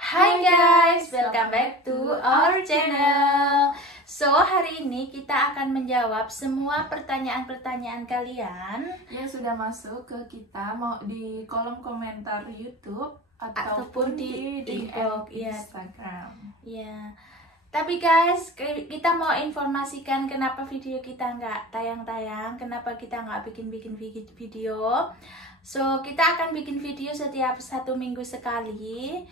Hai guys, welcome back to our channel. So, hari ini kita akan menjawab semua pertanyaan-pertanyaan kalian yang sudah masuk ke kita, mau di kolom komentar YouTube ataupun di blog Instagram. Ya. Tapi guys, kita mau informasikan kenapa video kita nggak tayang-tayang, kenapa kita nggak bikin video. So, kita akan bikin video setiap 1 minggu sekali.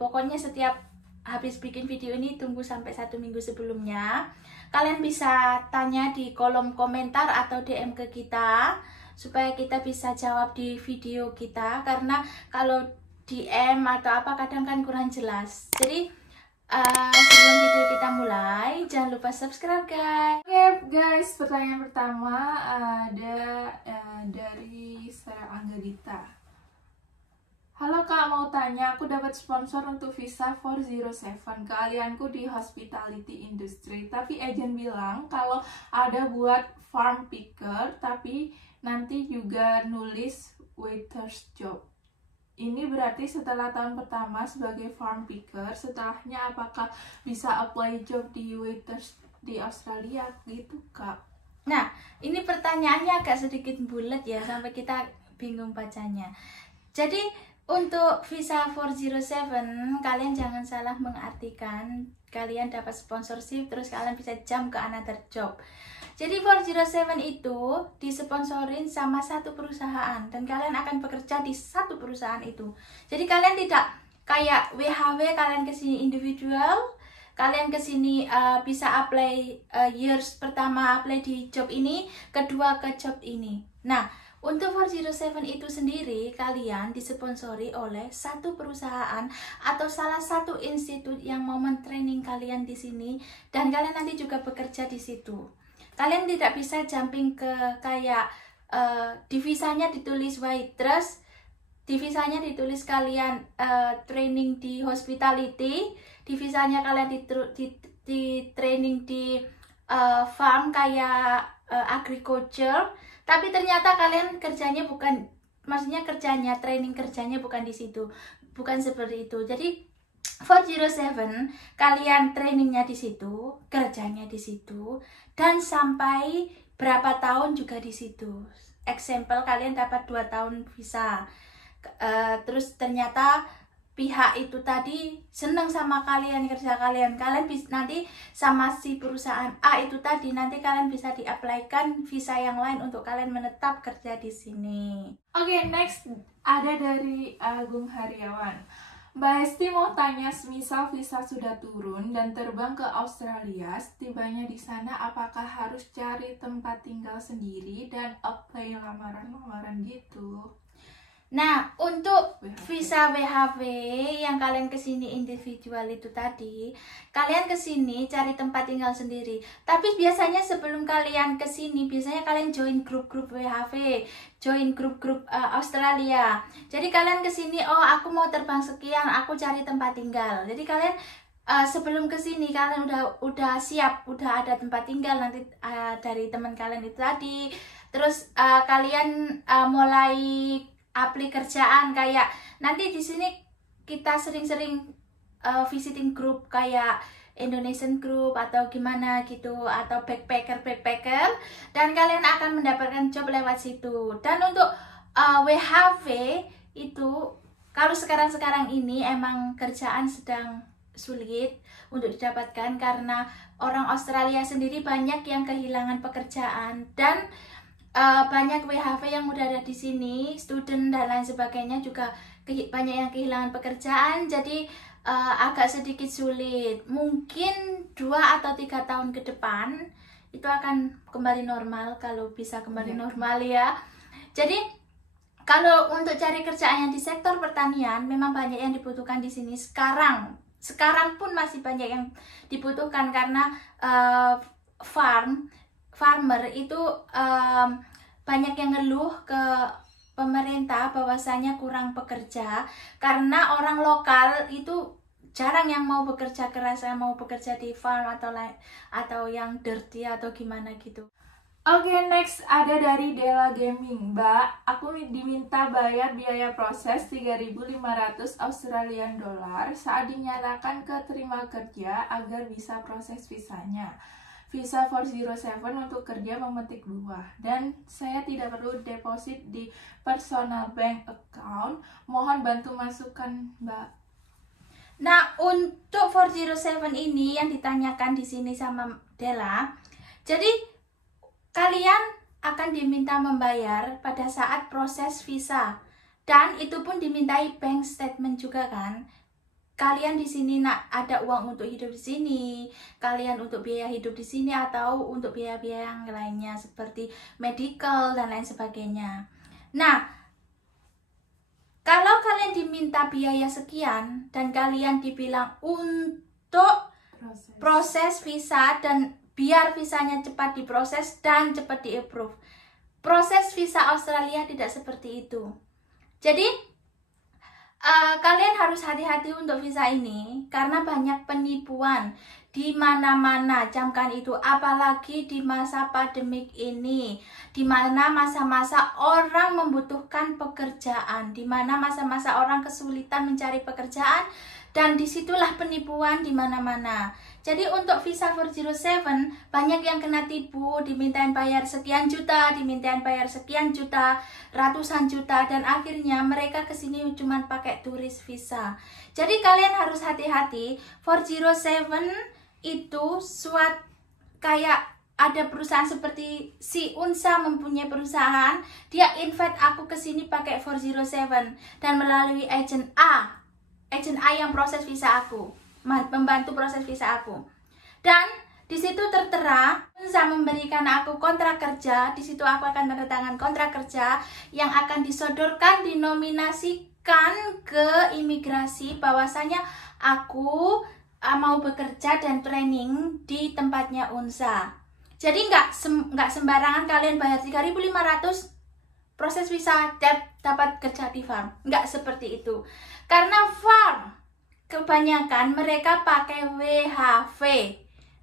Pokoknya setiap habis bikin video ini tunggu sampai 1 minggu sebelumnya. Kalian bisa tanya di kolom komentar atau DM ke kita supaya kita bisa jawab di video kita, karena kalau DM atau apa kadang kan kurang jelas. Jadi sebelum video kita mulai, jangan lupa subscribe guys. Oke guys, pertanyaan pertama ada dari Sarah Anggadita. Halo kak, mau tanya, aku dapat sponsor untuk visa 407. Keahlianku di hospitality industry, tapi agent bilang kalau ada buat farm picker, tapi nanti juga nulis waiters job. Ini berarti setelah tahun pertama sebagai farm picker, setelahnya apakah bisa apply job di waiters di Australia gitu kak? Nah, ini pertanyaannya agak sedikit bulat ya, sampai kita bingung bacanya. Jadi untuk visa 407, kalian jangan salah mengartikan kalian dapat sponsorship terus kalian bisa jump ke another job. Jadi 407 itu disponsorin sama satu perusahaan dan kalian akan bekerja di satu perusahaan itu. Jadi kalian tidak kayak WHW, kalian kesini individual, kalian kesini bisa apply years pertama apply di job ini, kedua ke job ini. Nah, untuk 407 itu sendiri kalian disponsori oleh satu perusahaan atau salah satu institut yang mau mentraining kalian di sini dan kalian nanti juga bekerja di situ. Kalian tidak bisa jumping ke kayak divisanya ditulis waitress, divisanya ditulis kalian training di hospitality, divisanya kalian di training di farm kayak agriculture, tapi ternyata kalian kerjanya bukan, maksudnya kerjanya, training kerjanya bukan di situ, bukan seperti itu. Jadi 407 kalian trainingnya di situ, kerjanya di situ, dan sampai berapa tahun juga di situ. Example, kalian dapat 2 tahun visa, terus ternyata pihak itu tadi seneng sama kalian, kerja kalian bisa nanti sama si perusahaan A itu tadi, nanti kalian bisa di-apply-kan visa yang lain untuk kalian menetap kerja di sini. Oke, next ada dari Agung Haryawan. Mbak Hesti mau tanya, semisal visa sudah turun dan terbang ke Australia, setibanya di sana apakah harus cari tempat tinggal sendiri dan apply lamaran-lamaran gitu? Nah, untuk visa WHV yang kalian kesini individual itu tadi, kalian kesini cari tempat tinggal sendiri. Tapi biasanya sebelum kalian kesini, biasanya kalian join grup-grup WHV, join grup-grup Australia. Jadi kalian kesini, oh aku mau terbang sekian, aku cari tempat tinggal. Jadi kalian sebelum kesini kalian udah siap, udah ada tempat tinggal nanti dari teman kalian itu tadi. Terus kalian mulai apply kerjaan, kayak nanti di sini kita sering-sering visiting group kayak Indonesian group atau gimana gitu, atau backpacker, dan kalian akan mendapatkan job lewat situ. Dan untuk WHV itu kalau sekarang ini emang kerjaan sedang sulit untuk didapatkan karena orang Australia sendiri banyak yang kehilangan pekerjaan dan banyak WHV yang udah ada di sini, student dan lain sebagainya juga banyak yang kehilangan pekerjaan. Jadi agak sedikit sulit. Mungkin 2 atau 3 tahun ke depan itu akan kembali normal, kalau bisa kembali normal ya. Jadi kalau untuk cari kerjaan yang di sektor pertanian memang banyak yang dibutuhkan di sini sekarang pun masih banyak yang dibutuhkan karena farmer itu banyak yang ngeluh ke pemerintah bahwasanya kurang pekerja karena orang lokal itu jarang yang mau bekerja keras, mau bekerja di farm atau yang dirty atau gimana gitu. Oke, next ada dari Della Gaming. Mbak, aku diminta bayar biaya proses 3.500 Australian dollar saat dinyatakan keterima kerja agar bisa proses visanya. Visa 407 untuk kerja memetik buah. Dan saya tidak perlu deposit di personal bank account. Mohon bantu masukkan, Mbak. Nah, untuk 407 ini yang ditanyakan di sini sama Della. Jadi kalian akan diminta membayar pada saat proses visa, dan itu pun dimintai bank statement juga kan. Kalian di sini ada uang untuk hidup di sini, kalian untuk biaya hidup di sini atau untuk biaya-biaya yang lainnya seperti medical dan lain sebagainya. Nah, kalau kalian diminta biaya sekian dan kalian dibilang untuk proses visa dan biar visanya cepat diproses dan cepat di-approve. Proses visa Australia tidak seperti itu. Jadi, kalian harus hati-hati untuk visa ini karena banyak penipuan di mana-mana. Camkan itu, apalagi di masa pandemik ini, di mana masa-masa orang membutuhkan pekerjaan, di mana masa-masa orang kesulitan mencari pekerjaan, dan disitulah penipuan di mana-mana. Jadi untuk visa 407 banyak yang kena tipu, dimintain bayar sekian juta, dimintain bayar sekian juta, ratusan juta, dan akhirnya mereka kesini cuma pakai turis visa. Jadi kalian harus hati-hati. 407 itu kayak ada perusahaan seperti si Unsa mempunyai perusahaan, dia invite aku kesini pakai 407 dan melalui agent A yang proses visa aku, membantu proses visa aku, dan di situ tertera Unsa memberikan aku kontrak kerja. Di situ aku akan tanda tangan kontrak kerja yang akan disodorkan, dinominasikan ke imigrasi bahwasanya aku mau bekerja dan training di tempatnya Unsa. Jadi nggak sembarangan kalian bayar 3.500 proses visa dapat kerja di farm. Nggak seperti itu. Karena farm kebanyakan mereka pakai WHV.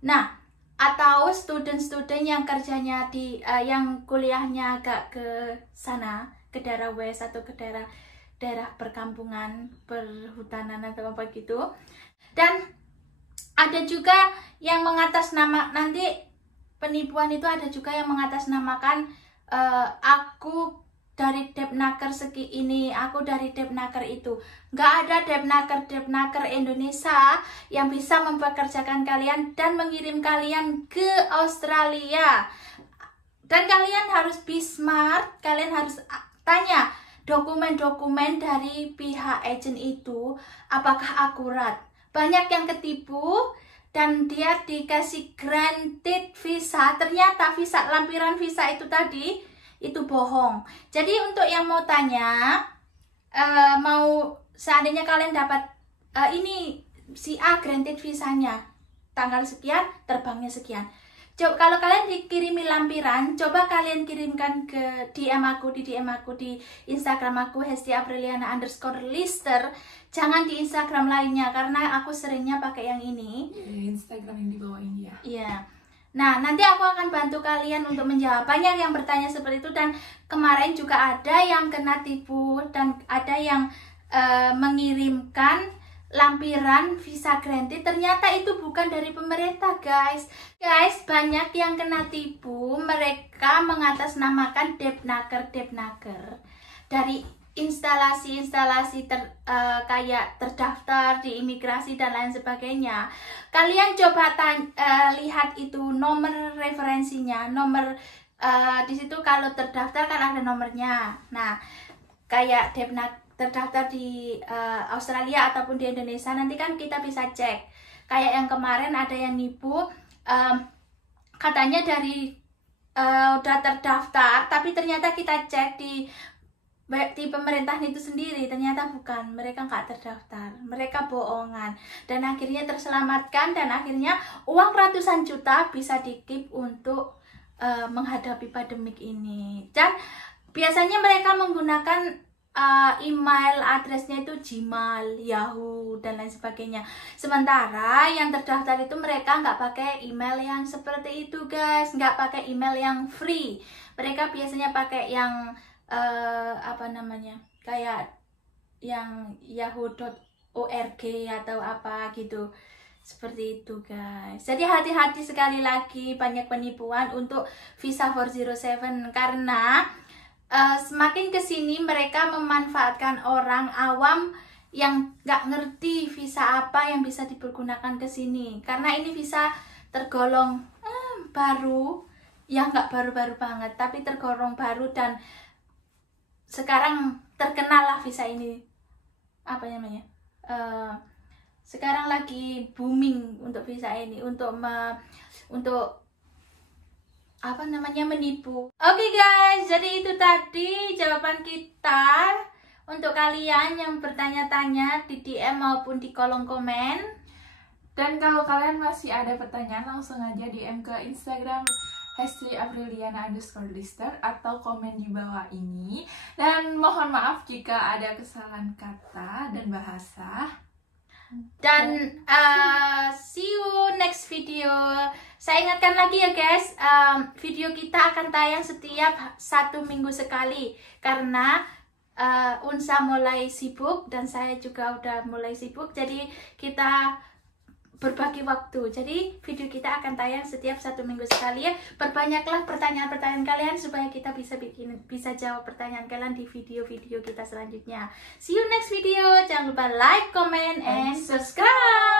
Nah, atau student-student yang kerjanya di yang kuliahnya agak ke sana, ke daerah west atau ke daerah perkampungan, perhutanan atau apa gitu. Dan ada juga yang nanti penipuan itu ada juga yang mengatasnamakan aku dari Depnaker ini, aku dari Depnaker itu. Nggak ada Depnaker Indonesia yang bisa mempekerjakan kalian dan mengirim kalian ke Australia. Dan kalian harus be smart, kalian harus tanya dokumen-dokumen dari pihak agent itu apakah akurat. Banyak yang ketipu dan dia dikasih granted visa, ternyata lampiran visa itu tadi itu bohong. Jadi untuk yang mau tanya, mau seandainya kalian dapat ini si A granted visanya tanggal sekian, terbangnya sekian. Coba kalau kalian dikirimi lampiran, coba kalian kirimkan ke DM aku di Instagram aku @hestiapriliana_lister. Jangan di Instagram lainnya karena aku seringnya pakai yang ini. Instagram yang di bawah ini ya. Iya. Nah, nanti aku akan bantu kalian untuk menjawab. Banyak yang bertanya seperti itu, dan kemarin juga ada yang kena tipu dan ada yang mengirimkan lampiran visa granted, ternyata itu bukan dari pemerintah, guys. Banyak yang kena tipu, mereka mengatasnamakan Depnaker dari instalasi kayak terdaftar di imigrasi dan lain sebagainya. Kalian coba lihat itu nomor referensinya, nomor di situ kalau terdaftar kan ada nomornya. Nah, kayak terdaftar di Australia ataupun di Indonesia, nanti kan kita bisa cek. Kayak yang kemarin ada yang nipu, katanya dari udah terdaftar, tapi ternyata kita cek di pemerintahan itu sendiri, ternyata bukan, mereka nggak terdaftar, mereka bohongan, dan akhirnya terselamatkan, dan akhirnya uang ratusan juta bisa di-keep untuk menghadapi pandemik ini. Dan biasanya mereka menggunakan email addressnya itu Gmail, Yahoo, dan lain sebagainya. Sementara yang terdaftar itu mereka nggak pakai email yang seperti itu guys, nggak pakai email yang free. Mereka biasanya pakai yang kayak yang yahoo.org atau apa gitu. Seperti itu guys. Jadi hati-hati sekali lagi, banyak penipuan untuk visa 407 karena semakin kesini mereka memanfaatkan orang awam yang nggak ngerti visa apa yang bisa dipergunakan ke sini. Karena ini visa tergolong baru, ya nggak baru-baru banget, tapi tergolong baru dan sekarang terkenal lah visa ini. Sekarang lagi booming untuk visa ini untuk menipu. Oke guys, jadi itu tadi jawaban kita untuk kalian yang bertanya-tanya di DM maupun di kolom komen. Dan kalau kalian masih ada pertanyaan, langsung aja DM ke Instagram @apriliana_lister atau komen di bawah ini. Dan mohon maaf jika ada kesalahan kata dan bahasa. Dan see you next video. Saya ingatkan lagi ya guys, video kita akan tayang setiap 1 minggu sekali karena Unsa mulai sibuk dan saya juga udah mulai sibuk, jadi kita berbagi waktu. Jadi video kita akan tayang setiap 1 minggu sekali ya. Perbanyaklah pertanyaan-pertanyaan kalian supaya kita bisa jawab pertanyaan kalian di video-video kita selanjutnya. See you next video. Jangan lupa like, comment, and subscribe.